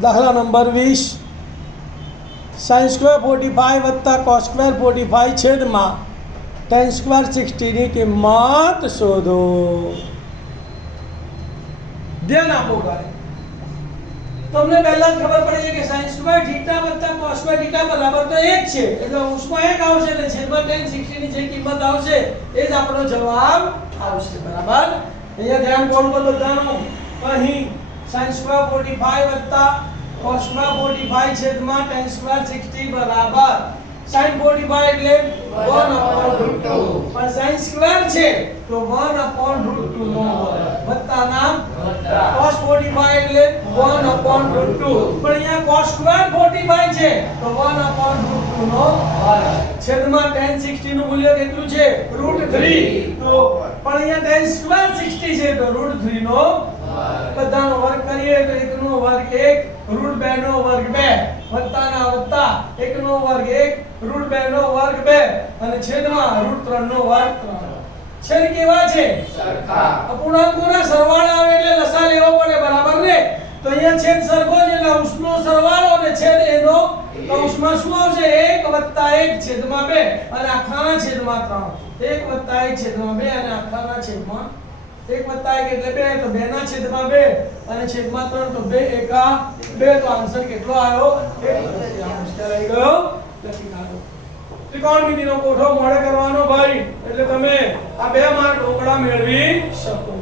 દાખલા number 20 sin square 45 વત્તા cos square 45 છેદમાં tan સ્ક્વેર 60 ની કિંમત શોધો. ધ્યાન આપો ભાઈ, તમને પહેલા જ ખબર પડી છે કે sin સ્ક્વેર થીટા વત્તા cos સ્ક્વેર થીટા બરાબર તો 1 છે, એટલે ઉષ્મા 1 આવશે એટલે છેદમાં tan 60 ની જે કિંમત આવશે એ જ આપણો જવાબ આવશે. બરાબર, અહીંયા ધ્યાન કોણ પર બધાનું, અહીં sin સ્ક્વેર 45 વત્તા cos સ્ક્વેર 45 છેદમાં tan સ્ક્વેર 60 બરાબર sin 45 એટલે 1/√2, પણ sin સ્ક્વેર છે તો 1/√2 નો વત્તા નામ cos 45 એટલે 1/√2, પણ અહીંયા cos સ્ક્વેર 45 છે તો 1/√2 નો છેદમાં tan 60 નું મૂલ્ય કેટલું છે √3, તો પણ અહીંયા tan સ્ક્વેર 60 છે તો √3 નો બધાનો વર્ગ કરીએ તો 1 નો વર્ગ 1 √2 નો વર્ગ 2 વત્તાના વત્તા 1 નો વર્ગ 1 √2 નો વર્ગ 2 અને છેદમાં √3 નો વર્ગ 3. છેદ કેવા છે? સરખા. અપૂર્ણાંકોના સરવાળા આવે એટલે લસા લેવો પડે. બરાબર ને? તો અહીંયા છેદ સરખો છે એટલે અંશનો સરવાળો અને છેદ એનો કૌંસમાં શું આવશે 1 + 1 છેદમાં 2 અને આખાના છેદમાં 3. 1 + 1 છેદમાં 2 અને આખાના છેદમાં 1 + 1 એટલે 2, તો 2 ના છેદમાં 2 અને છેદમાં 3, તો 2 એકા 2, તો આન્સર કેટલો આવ્યો? 1. આન્સર આવી ગયો. લખી નાખો. ત્રિકોણમિતિનો કોઠો મોડે કરવાનો ભાઈ, એટલે તમે આ 2 માર્ક ઢોકળા મેળવી શકો.